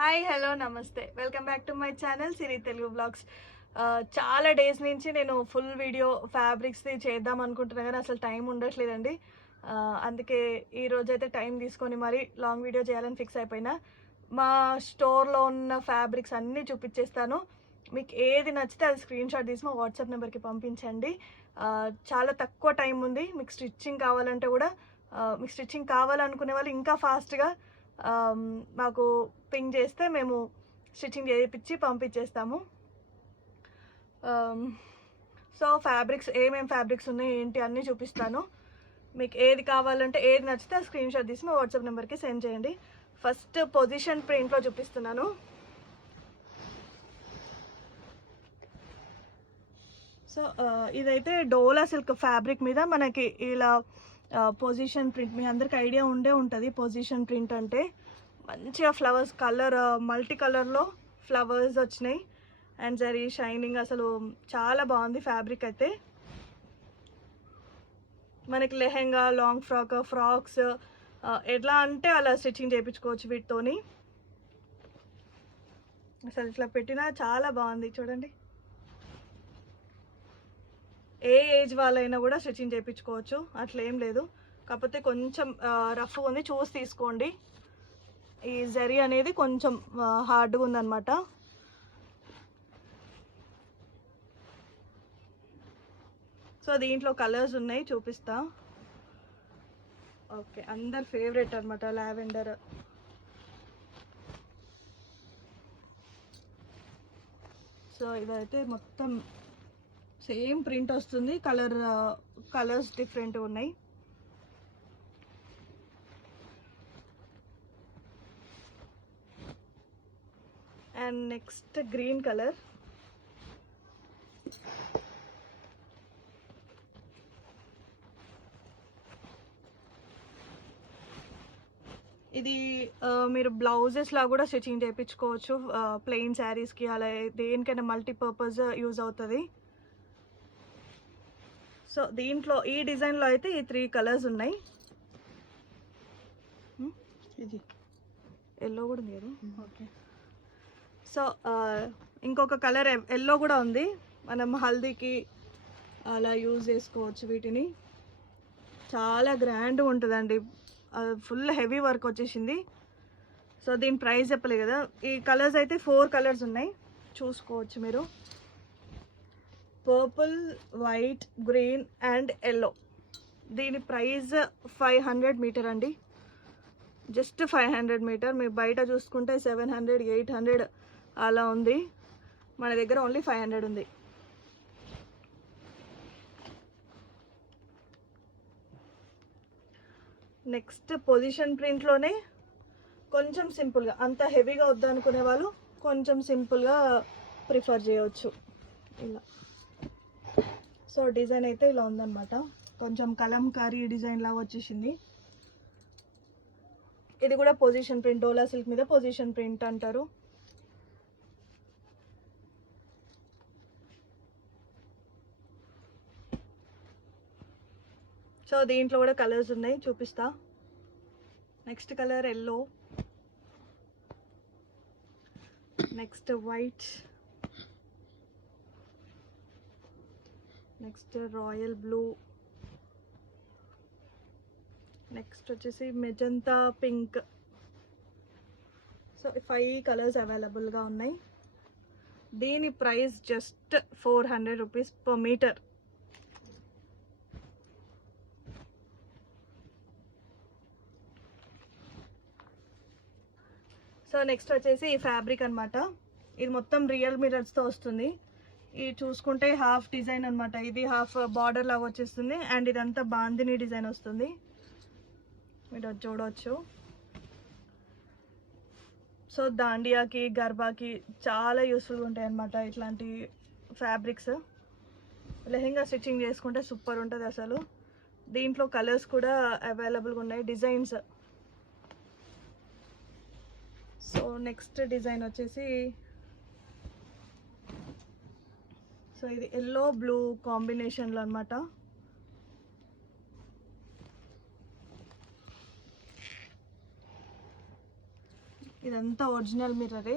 Hi hello నమస్తే welcome back to my channel Siri Telugu blogs. చాలా days నుంచి నేను ఫుల్ వీడియో ఫ్యాబ్రిక్స్ది చేద్దాం అనుకుంటున్నా కానీ అసలు టైం ఉండట్లేదండి. అందుకే ఈ రోజైతే టైం తీసుకొని మరి లాంగ్ వీడియో చేయాలని ఫిక్స్ అయిపోయినా. మా స్టోర్లో ఉన్న ఫ్యాబ్రిక్స్ అన్నీ చూపించేస్తాను. మీకు ఏది నచ్చితే అది స్క్రీన్ షాట్ తీసి మా వాట్సాప్ నెంబర్కి పంపించండి. చాలా తక్కువ టైం ఉంది. మీకు స్టిచ్చింగ్ కావాలంటే కూడా మీకు స్టిచ్చింగ్ కావాలనుకునే వాళ్ళు ఇంకా ఫాస్ట్గా మాకు పింగ్ చేస్తే మేము స్టిచ్చింగ్ చేయించి పంపించేస్తాము. సో ఫ్యాబ్రిక్స్ ఏమేమి ఫ్యాబ్రిక్స్ ఉన్నాయి ఏంటి అన్నీ చూపిస్తాను. మీకు ఏది కావాలంటే ఏది నచ్చితే ఆ స్క్రీన్ షాట్ తీసి మా వాట్సాప్ నెంబర్కి సెండ్ చేయండి. ఫస్ట్ పొజిషన్ ప్రింట్లో చూపిస్తున్నాను. సో ఇదైతే డోలా సిల్క్ ఫ్యాబ్రిక్ మీద మనకి ఇలా పొజిషన్ ప్రింట్, మీ అందరికి ఐడియా ఉండే ఉంటుంది. పొజిషన్ ప్రింట్ అంటే మంచిగా ఫ్లవర్స్ కలర్ మల్టీ కలర్లో ఫ్లవర్స్ వచ్చినాయి అండ్ జరీ షైనింగ్, అసలు చాలా బాగుంది ఫ్యాబ్రిక్ అయితే. మనకి లెహెంగా, లాంగ్ ఫ్రాక్స్ ఎట్లా అంటే అలా స్టిచ్చింగ్ చేయించుకోవచ్చు వీటితోని. అసలు ఇట్లా పెట్టినా చాలా బాగుంది చూడండి. ఏ ఏజ్ వాళ్ళైనా కూడా స్టిచ్చింగ్ చేయించుకోవచ్చు, అట్లా ఏం లేదు. కాకపోతే కొంచెం రఫ్ ఉంది, చూసి తీసుకోండి. ఈ జరీ అనేది కొంచెం హార్డ్గా ఉందన్నమాట. సో దీంట్లో కలర్స్ ఉన్నాయి, చూపిస్తా. ఓకే, అందరు ఫేవరెట్ అనమాట లావెండర్. సో ఇదైతే మొత్తం సేమ్ ప్రింట్ వస్తుంది, కలర్స్ డిఫరెంట్ ఉన్నాయి. And next green colour. ఇది మీరు బ్లౌజెస్ లా కూడా స్టిచ్చింగ్ చేయించుకోవచ్చు, ప్లెయిన్ శారీస్కి అలా దేనికైనా మల్టీపర్పస్ యూజ్ అవుతుంది. సో దీంట్లో ఈ డిజైన్లో అయితే ఈ 3 కలర్స్ ఉన్నాయి. ఇది ఎల్లో కూడా ఉంది కదా. ఓకే, సో ఇంకొక కలర్ ఎల్లో కూడా ఉంది. మనం హల్దీకి అలా యూజ్ చేసుకోవచ్చు వీటిని. చాలా గ్రాండ్గా ఉంటుందండి, ఫుల్ హెవీ వర్క్ వచ్చేసింది. సో దీని ప్రైస్ చెప్పలేదు కదా. ఈ కలర్స్ అయితే 4 కలర్స్ ఉన్నాయి, చూసుకోవచ్చు మీరు. Purple, white, green and yellow. దీని ప్రైస్ 500 మీటర్ అండి, జస్ట్ 500 మీటర్. మీరు బయట చూసుకుంటే 700, 800 అలా ఉంది. మన దగ్గర ఓన్లీ 500 ఉంది. నెక్స్ట్ పొజిషన్ ప్రింట్లోనే కొంచెం సింపుల్గా, అంత హెవీగా వద్దనుకునే వాళ్ళు కొంచెం సింపుల్గా ప్రిఫర్ చేయవచ్చు ఇలా. సో డిజైన్ అయితే ఇలా ఉందన్నమాట, కొంచెం కలంకారీ డిజైన్ లాగా వచ్చేసింది. ఇది కూడా పొజిషన్ ప్రింట్, డోలా సిల్క్ మీద పొజిషన్ ప్రింట్ అంటారు. సో దీంట్లో కూడా కలర్స్ ఉన్నాయి, చూపిస్తా. Next colour yellow, next white, next royal blue, next వచ్చేసి మెజంతా పింక్. సో 5 కలర్స్ అవైలబుల్గా ఉన్నాయి. దీని price just 400 rupees per metre. So next వచ్చేసి ఈ ఫ్యాబ్రిక్ అనమాట. ఇది మొత్తం రియల్ మిరర్స్తో వస్తుంది. ఇది చూసుకుంటే హాఫ్ డిజైన్ అనమాట, ఇది హాఫ్ బార్డర్ లాగా వచ్చేస్తుంది అండ్ ఇదంతా బాందిని డిజైన్ వస్తుంది, మీరు చూడవచ్చు. సో దాండియాకి, గర్బాకి చాలా యూస్ఫుల్గా ఉంటాయి అన్నమాట ఇట్లాంటి ఫ్యాబ్రిక్స్. లెహెంగా స్టిచ్చింగ్ చేసుకుంటే సూపర్ ఉంటుంది అసలు. దీంట్లో కలర్స్ కూడా అవైలబుల్గా ఉన్నాయి, డిజైన్స్. సో నెక్స్ట్ డిజైన్ వచ్చేసి, సో ఇది ఎల్లో బ్లూ కాంబినేషన్లో అనమాట. ఇదంతా ఒరిజినల్ మిర్రరే,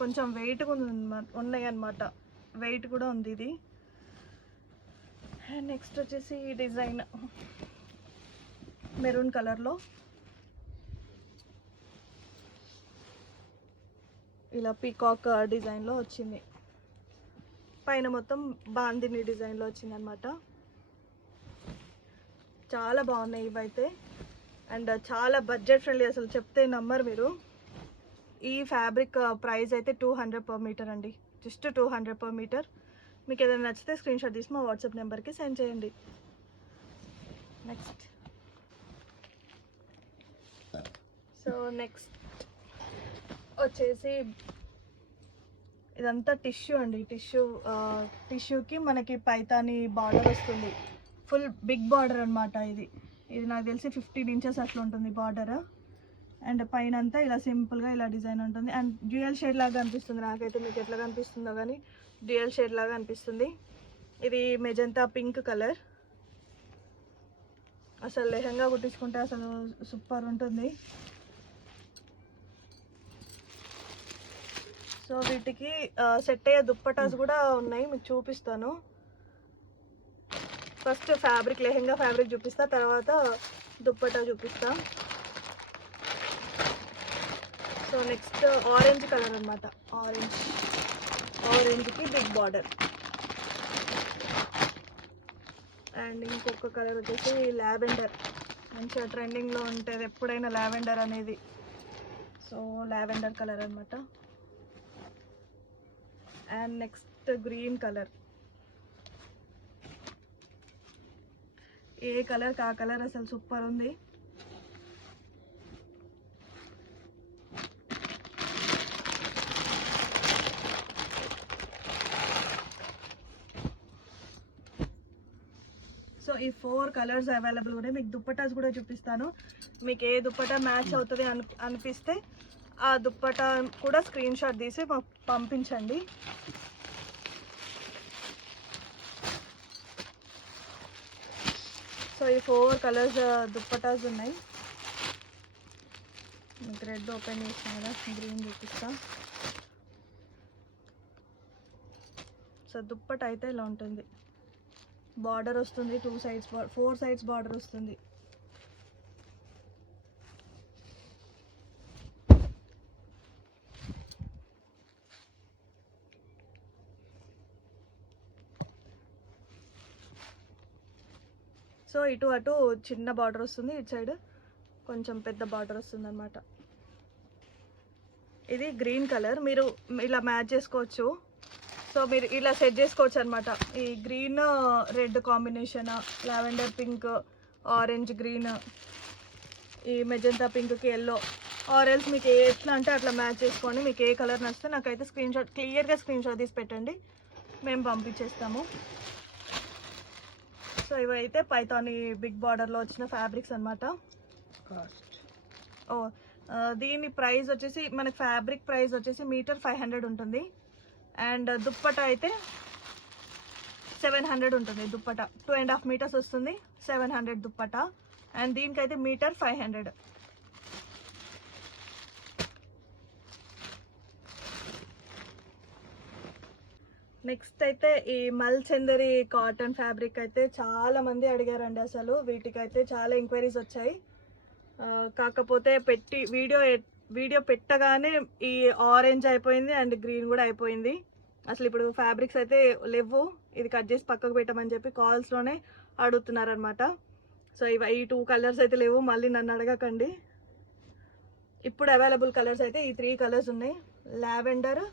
కొంచెం వెయిట్ ఉన్నాయి అన్నమాట, వెయిట్ కూడా ఉంది ఇది. అండ్ నెక్స్ట్ వచ్చేసి ఈ డిజైన్ మెరూన్ కలర్లో ఇలా పీకాక్ డిజైన్లో వచ్చింది, పైన మొత్తం బాందిని డిజైన్లో వచ్చింది అనమాట. చాలా బాగున్నాయి ఇవైతే, అండ్ చాలా బడ్జెట్ ఫ్రెండ్లీ, అసలు చెప్తే నమ్మరు మీరు. ఈ ఫ్యాబ్రిక్ ప్రైస్ అయితే 200 per మీటర్ అండి, జస్ట్ 200 per మీటర్. మీకు ఏదైనా నచ్చితే స్క్రీన్ షాట్ తీసి మా వాట్సాప్ నెంబర్కి సెండ్ చేయండి. నెక్స్ట్ వచ్చేసి ఇదంతా టిష్యూ అండి. టిష్యూకి మనకి పైతాని బార్డర్ వస్తుంది, ఫుల్ బిగ్ బార్డర్ అనమాట. ఇది నాకు తెలిసి 15 inches అట్లా ఉంటుంది బార్డర్. అండ్ పైన అంతా ఇలా సింపుల్గా ఇలా డిజైన్ ఉంటుంది. అండ్ డ్యూయల్ షేడ్ లాగా అనిపిస్తుంది నాకైతే, మీకు ఎట్లా కనిపిస్తుందో కానీ డ్యూయల్ షేడ్ లాగా అనిపిస్తుంది. ఇది మెజంతా పింక్ కలర్. అసలు లెహంగా కుట్టించుకుంటే అసలు సూపర్ ఉంటుంది. సో వీటికి సెట్ అయ్యే దుప్పటాస్ కూడా ఉన్నాయి, మీకు చూపిస్తాను. ఫస్ట్ లెహంగా ఫ్యాబ్రిక్ చూపిస్తా, తర్వాత దుప్పటా చూపిస్తా. సో నెక్స్ట్ ఆరెంజ్ కలర్ అనమాట, ఆరెంజ్కి బిగ్ బార్డర్. అండ్ ఇంకొక కలర్ వచ్చేసి లావెండర్, మంచిగా ట్రెండింగ్లో ఉంటుంది ఎప్పుడైనా లావెండర్ అనేది. సో లావెండర్ కలర్ అనమాట. And next green colour, A colour కా కలర్ అసలు సూపర్ ఉంది. సో ఈ 4 కలర్స్ అవైలబుల్ ఉన్నాయి. మీకు దుప్పటాస్ కూడా చూపిస్తాను, మీకు ఏ దుప్పటా మ్యాచ్ అవుతుంది అనిపిస్తే ఆ దుప్పటా కూడా స్క్రీన్ షాట్ తీసి మాకు పంపించండి. సో ఈ 4 కలర్స్ దుప్పటాస్ ఉన్నాయి. మీకు రెడ్ ఓపెన్ చేసిన కదా, గ్రీన్ చూపిస్తా. సో దుప్పట అయితే ఇలా ఉంటుంది, బార్డర్ వస్తుంది 2 sides, 4 sides బార్డర్ వస్తుంది. సో ఇటు అటు చిన్న బార్డర్ వస్తుంది, ఇటు సైడ్ కొంచెం పెద్ద బార్డర్ వస్తుంది అనమాట. ఇది గ్రీన్ కలర్, మీరు ఇలా మ్యాచ్ చేసుకోవచ్చు. సో మీరు ఇలా సెట్ చేసుకోవచ్చు అనమాట. ఈ green red combination, lavender pink, orange green, ఈ మెజంతా పింక్కి ఎల్లో, ఆరెంజ్ మీకు ఎట్లా అంటే అట్లా మ్యాచ్ చేసుకోండి. మీకు ఏ కలర్ నచ్చితే నాకైతే క్లియర్గా స్క్రీన్ షాట్ తీసి పెట్టండి, మేము పంపించేస్తాము. సో ఇవైతే పైతాని బిగ్ బార్డర్లో వచ్చిన ఫ్యాబ్రిక్స్ అనమాట. దీని ప్రైస్ వచ్చేసి మనకి ఫ్యాబ్రిక్ ప్రైస్ వచ్చేసి మీటర్ 500 ఉంటుంది. అండ్ దుప్పట అయితే 700 ఉంటుంది. దుప్పట 2.5 meters వస్తుంది, 700 దుప్పట. అండ్ దీనికైతే మీటర్ 500. నెక్స్ట్ అయితే ఈ మల్చందరి కాటన్ ఫ్యాబ్రిక్ అయితే చాలా మంది అడిగారండి. అసలు వీటికైతే చాలా ఎంక్వైరీస్ వచ్చాయి. కాకపోతే వీడియో పెట్టగానే ఈ ఆరెంజ్ అయిపోయింది అండ్ గ్రీన్ కూడా అయిపోయింది. అసలు ఇప్పుడు ఫ్యాబ్రిక్స్ అయితే లేవు, ఇది కట్ చేసి పక్కకు పెట్టమని చెప్పి కాల్స్లోనే అడుగుతున్నారనమాట. సో ఈ 2 కలర్స్ అయితే లేవు, మళ్ళీ నన్ను అడగకండి. ఇప్పుడు అవైలబుల్ కలర్స్ అయితే ఈ 3 కలర్స్ ఉన్నాయి. Lavender,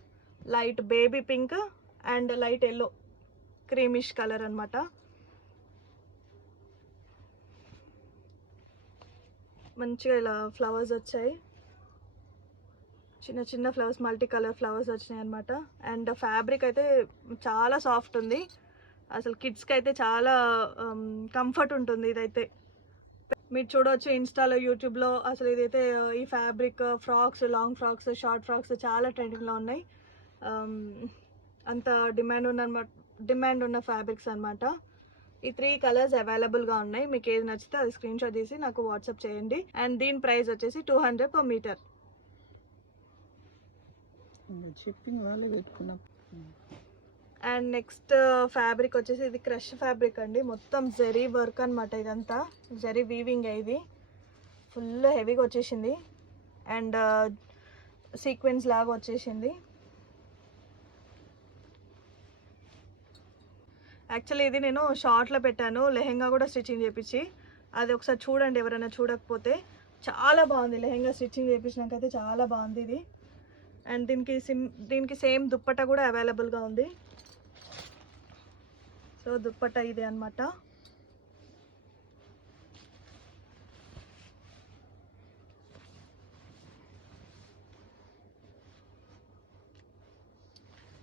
light baby pink and light yellow, creamish colour అనమాట. మంచిగా ఇలా ఫ్లవర్స్ వచ్చాయి, చిన్న చిన్న ఫ్లవర్స్, మల్టీ కలర్ ఫ్లవర్స్ వచ్చినాయి అనమాట. అండ్ ఫ్యాబ్రిక్ అయితే చాలా సాఫ్ట్ ఉంది, అసలు కిడ్స్కి అయితే చాలా కంఫర్ట్ ఉంటుంది. ఇదైతే మీరు చూడవచ్చు ఇన్స్టాలో, యూట్యూబ్లో. అసలు ఇదైతే ఈ fabric frocks, long frocks, short frocks చాలా ట్రెండింగ్లో ఉన్నాయి. అంత డిమాండ్ ఉన్న ఫ్యాబ్రిక్స్ అనమాట. ఈ 3 కలర్స్ అవైలబుల్గా ఉన్నాయి. మీకు ఏది నచ్చితే అది స్క్రీన్ షాట్ తీసి నాకు వాట్సాప్ చేయండి. అండ్ దీని ప్రైస్ వచ్చేసి 200 per మీటర్. షిప్పింగ్ వాళ్ళే పెట్టుకున్నాం. అండ్ నెక్స్ట్ ఫ్యాబ్రిక్ వచ్చేసి ఇది క్రష్ ఫ్యాబ్రిక్ అండి. మొత్తం జరీ వర్క్ అనమాట. ఇదంతా జరీ వీవింగ్. ఇది ఫుల్ హెవీగా వచ్చేసింది అండ్ సీక్వెన్స్ లాగా వచ్చేసింది. యాక్చువల్లీ ఇది నేను షార్ట్లో పెట్టాను, లెహెంగా కూడా స్టిచ్చింగ్ చేయించి. అది ఒకసారి చూడండి ఎవరైనా చూడకపోతే. చాలా బాగుంది లెహెంగా స్టిచ్చింగ్ చేయించినాకైతే, చాలా బాగుంది ఇది. అండ్ దీనికి సేమ్ దుప్పట్టా కూడా అవైలబుల్గా ఉంది. సో దుప్పట్టా ఇది అనమాట.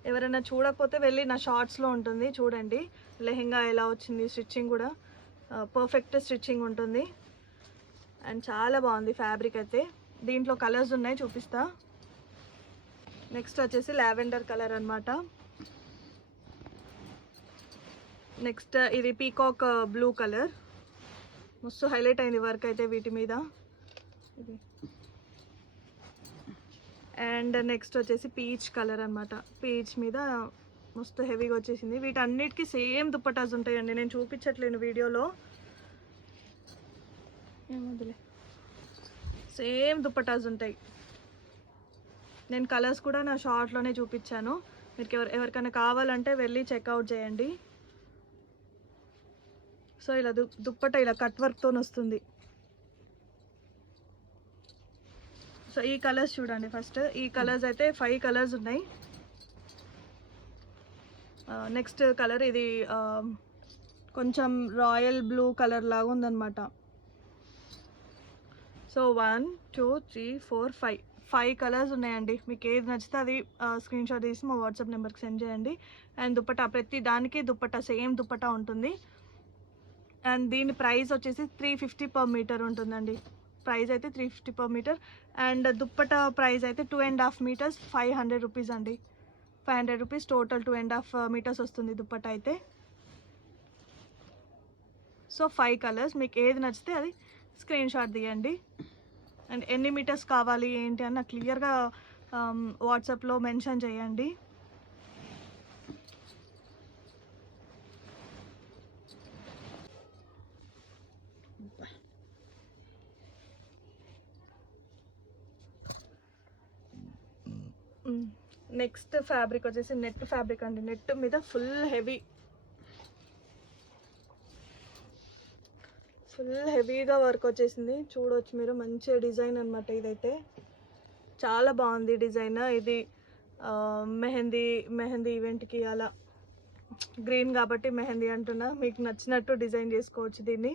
ఎవరైనా చూడకపోతే వెళ్ళి నా షార్ట్స్లో ఉంటుంది చూడండి. లెహెంగా ఎలా వచ్చింది, స్టిచ్చింగ్ కూడా పర్ఫెక్ట్ స్టిచ్చింగ్ ఉంటుంది. అండ్ చాలా బాగుంది ఫ్యాబ్రిక్ అయితే. దీంట్లో కలర్స్ ఉన్నాయి, చూపిస్తా. నెక్స్ట్ వచ్చేసి లావెండర్ కలర్ అనమాట. నెక్స్ట్ ఇది పీకాక్ బ్లూ కలర్. మస్తు హైలైట్ అయింది వర్క్ అయితే వీటి మీద. ఇది అండ్ నెక్స్ట్ వచ్చేసి పీచ్ కలర్ అనమాట. పీచ్ మీద మస్తు హెవీగా వచ్చేసింది. వీటన్నిటికీ సేమ్ దుప్పటాస్ ఉంటాయండి, నేను చూపించట్లేను వీడియోలో. ఏమొద్దులే, సేమ్ దుప్పటాస్ ఉంటాయి. నేను కలర్స్ కూడా నా షార్ట్లోనే చూపించాను. మీకు ఎవరికైనా కావాలంటే వెళ్ళి చెక్అవుట్ చేయండి. సో ఇలా దుప్పటా ఇలా కట్ వర్క్తో వస్తుంది. సో ఈ కలర్స్ చూడండి ఫస్ట్. ఈ కలర్స్ అయితే 5 కలర్స్ ఉన్నాయి. నెక్స్ట్ కలర్ ఇది కొంచెం రాయల్ బ్లూ కలర్ లాగా ఉందన్నమాట. సో 1 2 3 4 5 కలర్స్ ఉన్నాయండి. మీకు ఏది నచ్చితే అది స్క్రీన్ షాట్ తీసి మా వాట్సాప్ నెంబర్కి సెండ్ చేయండి. అండ్ దుప్పటా ప్రతి దానికి దుప్పటా సేమ్ దుప్పటా ఉంటుంది. అండ్ దీని ప్రైస్ వచ్చేసి 350 per మీటర్ ఉంటుందండి. ప్రైస్ అయితే 350 per metre. And dupatta price అయితే 2.5 meters 500 రూపీస్ అండి. 500 రూపీస్ టోటల్ 2.5 meters వస్తుంది దుప్పటా అయితే. సో 5 కలర్స్, మీకు ఏది నచ్చితే అది స్క్రీన్ షాట్ తీయండి. అండ్ ఎన్ని మీటర్స్ కావాలి ఏంటి అని నాకు క్లియర్గా వాట్సాప్లో మెన్షన్ చేయండి. నెక్స్ట్ ఫ్యాబ్రిక్ వచ్చేసి నెట్ ఫ్యాబ్రిక్ అండి. నెట్ మీద ఫుల్ హెవీగా వర్క్ వచ్చేసింది. చూడవచ్చు మీరు, మంచి డిజైన్ అనమాట. ఇదైతే చాలా బాగుంది డిజైన్. ఇది మెహందీ ఈవెంట్కి అలా, గ్రీన్ కాబట్టి మెహందీ అంటున్నా, మీకు నచ్చినట్టు డిజైన్ చేసుకోవచ్చు దీన్ని.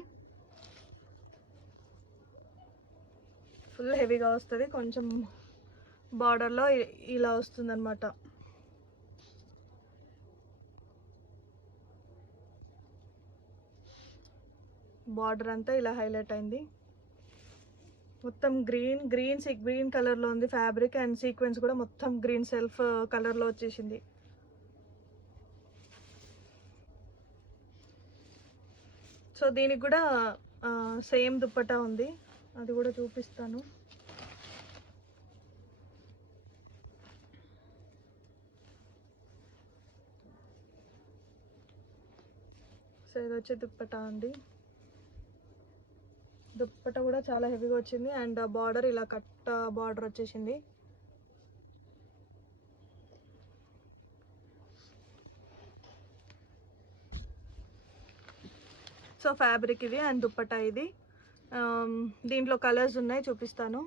ఫుల్ హెవీగా వస్తుంది. కొంచెం బార్డర్లో ఇలా వస్తుంది అనమాట. బార్డర్ అంతా ఇలా హైలైట్ అయింది. మొత్తం గ్రీన్ కలర్లో ఉంది ఫ్యాబ్రిక్. అండ్ సీక్వెన్స్ కూడా మొత్తం గ్రీన్ సెల్ఫ్ కలర్లో వచ్చేసింది. సో దీనికి కూడా సేమ్ దుప్పటా ఉంది, అది కూడా చూపిస్తాను. సో ఇది వచ్చే దుప్పటా అండి. దుప్పటా కూడా చాలా హెవీగా వచ్చింది. అండ్ బార్డర్ ఇలా కట్ బార్డర్ వచ్చేసింది. సో ఫ్యాబ్రిక్ ఇది అండ్ దుప్పటా ఇది. దీంట్లో కలర్స్ ఉన్నాయి, చూపిస్తాను.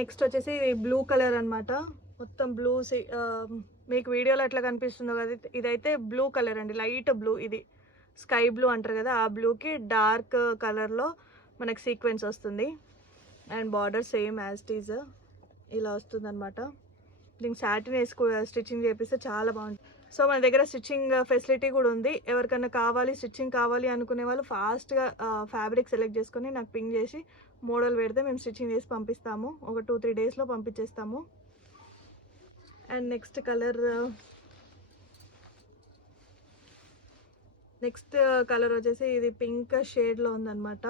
నెక్స్ట్ వచ్చేసి బ్లూ కలర్ అనమాట. మొత్తం బ్లూ, మీకు వీడియోలో ఎట్లా కనిపిస్తుందో కదా, ఇదైతే బ్లూ కలర్ అండి, లైట్ బ్లూ. ఇది స్కై బ్లూ అంటారు కదా, ఆ బ్లూకి డార్క్ కలర్లో మనకి సీక్వెన్స్ వస్తుంది. And border same as it is ఇలా వస్తుంది అనమాట. దీనికి సాటిన్ స్టిచ్చింగ్ చేపిస్తే చాలా బాగుంటుంది. సో మన దగ్గర స్టిచ్చింగ్ ఫెసిలిటీ కూడా ఉంది. ఎవరికైనా స్టిచ్చింగ్ కావాలి అనుకునే వాళ్ళు ఫాస్ట్గా ఫ్యాబ్రిక్ సెలెక్ట్ చేసుకొని నాకు పింగ్ చేసి మోడల్ పెడితే మేము స్టిచ్చింగ్ చేసి పంపిస్తాము. ఒక 2-3 డేస్లో పంపించేస్తాము. And next colour next colour వచ్చేసి ఇది పింక్ షేడ్లో ఉందన్నమాట.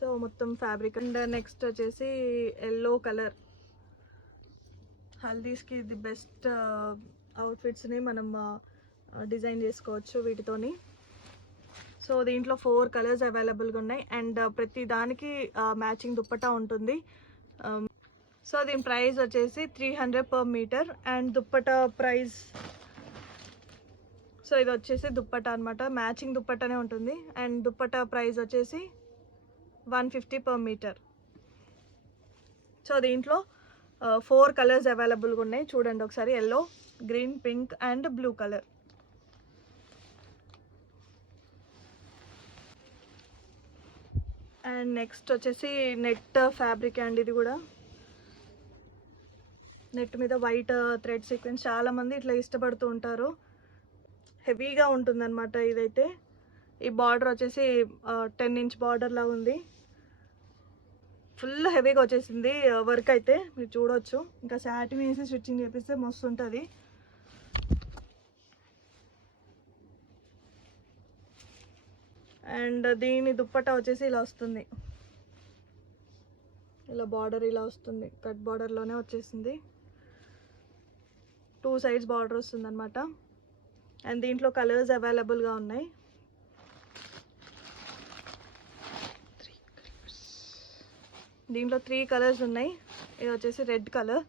సో మొత్తం ఫ్యాబ్రిక్. అండ్ నెక్స్ట్ వచ్చేసి ఎల్లో కలర్. హల్దీస్కి ఇది బెస్ట్ అవుట్ఫిట్స్ని మనం డిజైన్ చేసుకోవచ్చు వీటితోని. సో దీంట్లో 4 కలర్స్ అవైలబుల్గా ఉన్నాయి అండ్ ప్రతి దానికి మ్యాచింగ్ దుప్పటా ఉంటుంది. సో దీని ప్రైస్ వచ్చేసి 300 per metre and dupatta price. So ఇది వచ్చేసి దుప్పటా అనమాట, మ్యాచింగ్ దుప్పటానే ఉంటుంది అండ్ దుప్పటా ప్రైస్ వచ్చేసి 150 per మీటర్. సో దీంట్లో 4 కలర్స్ అవైలబుల్గా ఉన్నాయి. చూడండి ఒకసారి, yellow, green, pink and blue colour. And next వచ్చేసి నెట్ ఫ్యాబ్రిక్ అండ్ ఇది కూడా నెట్ మీద వైట్ థ్రెడ్ సీక్వెన్స్. చాలామంది ఇట్లా ఇష్టపడుతూ ఉంటారు. హెవీగా ఉంటుందన్నమాట ఇదైతే. ఈ బార్డర్ వచ్చేసి 10 inch బార్డర్ లాగా ఉంది. ఫుల్ హెవీగా వచ్చేసింది వర్క్ అయితే మీరు చూడవచ్చు. ఇంకా శాటిన్ వేసి స్టిచ్చింగ్ చేపిస్తే మస్తు ఉంటుంది. అండ్ దీని దుప్పట్టా వచ్చేసి ఇలా వస్తుంది, ఇలా బార్డర్ ఇలా వస్తుంది, కట్ బార్డర్లోనే వచ్చేసింది. 2 sides బార్డర్ వస్తుంది అనమాట. అండ్ దీంట్లో కలర్స్ అవైలబుల్గా ఉన్నాయి. దీంట్లో 3 కలర్స్ ఉన్నాయి. ఇది వచ్చేసి రెడ్ కలర్,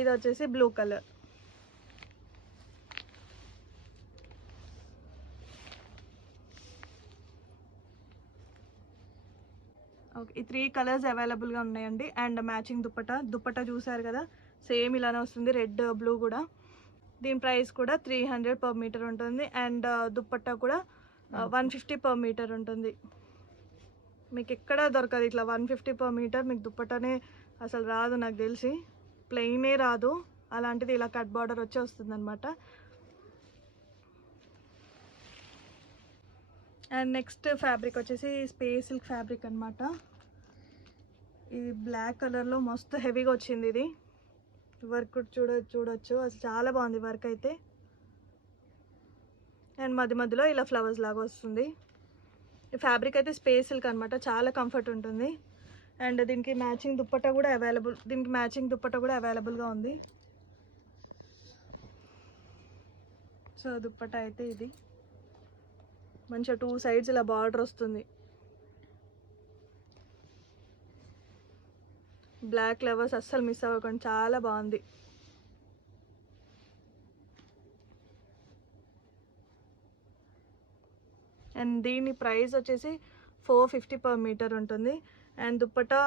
ఇది వచ్చేసి బ్లూ కలర్. ఓకే, ఈ 3 కలర్స్ అవైలబుల్గా ఉన్నాయండి. అండ్ మ్యాచింగ్ దుప్పట్టా చూసారు కదా, సేమ్ ఇలానే వస్తుంది, రెడ్ బ్లూ కూడా. దీని ప్రైస్ కూడా 300 per మీటర్ ఉంటుంది అండ్ దుప్పట్టా కూడా 150 per మీటర్ ఉంటుంది. మీకు ఎక్కడ దొరకదు ఇట్లా 150 per మీటర్. మీకు దుప్పటానే అసలు రాదు, నాకు తెలిసి ప్లెయినే రాదు. అలాంటిది ఇలా కట్ బార్డర్ వచ్చి వస్తుంది అనమాట. అండ్ నెక్స్ట్ ఫ్యాబ్రిక్ వచ్చేసి స్పేస్ సిల్క్ ఫ్యాబ్రిక్ అనమాట. ఇది బ్లాక్ కలర్లో మస్తు హెవీగా వచ్చింది. ఇది వర్క్ చూడొచ్చు, అసలు చాలా బాగుంది వర్క్ అయితే. అండ్ మధ్యలో ఇలా ఫ్లవర్స్ లాగా వస్తుంది. ఈ ఫ్యాబ్రిక్ అయితే స్పేస్ సిల్క్ అనమాట, చాలా కంఫర్ట్ ఉంటుంది. అండ్ దీనికి మ్యాచింగ్ దుప్పట్టా కూడా అవైలబుల్గా ఉంది. సో దుప్పట్టా అయితే ఇది మంచిగా 2 sides ఇలా బార్డర్ వస్తుంది. బ్లాక్ ఫ్లవర్స్ అస్సలు మిస్ అవ్వకండి, చాలా బాగుంది. అండ్ దీని ప్రైస్ వచ్చేసి 450 per మీటర్ ఉంటుంది. అండ్ దుప్పటా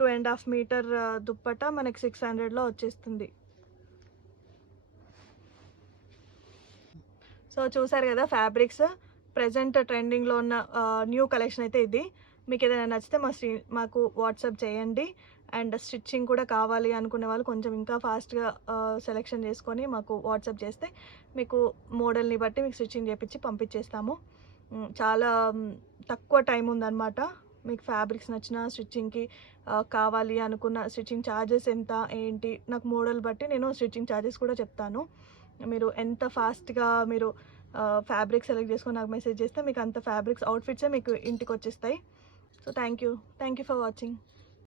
2.5 మీటర్ దుప్పటా మనకి 600లో వచ్చేస్తుంది. సో చూసారు కదా ఫ్యాబ్రిక్స్. ప్రజెంట్ ట్రెండింగ్లో ఉన్న న్యూ కలెక్షన్ అయితే ఇది. మీకు ఏదైనా నచ్చితే మాకు వాట్సాప్ చేయండి. అండ్ స్టిచ్చింగ్ కూడా కావాలి అనుకునే వాళ్ళు కొంచెం ఇంకా ఫాస్ట్గా సెలెక్షన్ చేసుకొని మాకు వాట్సాప్ చేస్తే మీకు మోడల్ని బట్టి మీకు స్టిచ్చింగ్ చేపించి పంపించేస్తాము. చాలా తక్కువ టైం ఉందన్నమాట. మీకు ఫ్యాబ్రిక్స్ నచ్చిన స్టిచ్చింగ్కి కావాలి అనుకున్న స్టిచ్చింగ్ ఛార్జెస్ ఎంత ఏంటి, నాకు మోడల్ బట్టి నేను స్టిచ్చింగ్ ఛార్జెస్ కూడా చెప్తాను. మీరు ఎంత ఫాస్ట్గా మీరు ఫ్యాబ్రిక్ సెలెక్ట్ చేసుకొని నాకు మెసేజ్ చేస్తే మీకు అంత ఫ్యాబ్రిక్స్ అవుట్ఫిట్సే మీకు ఇంటికి వచ్చేస్తాయి. So thank you for watching.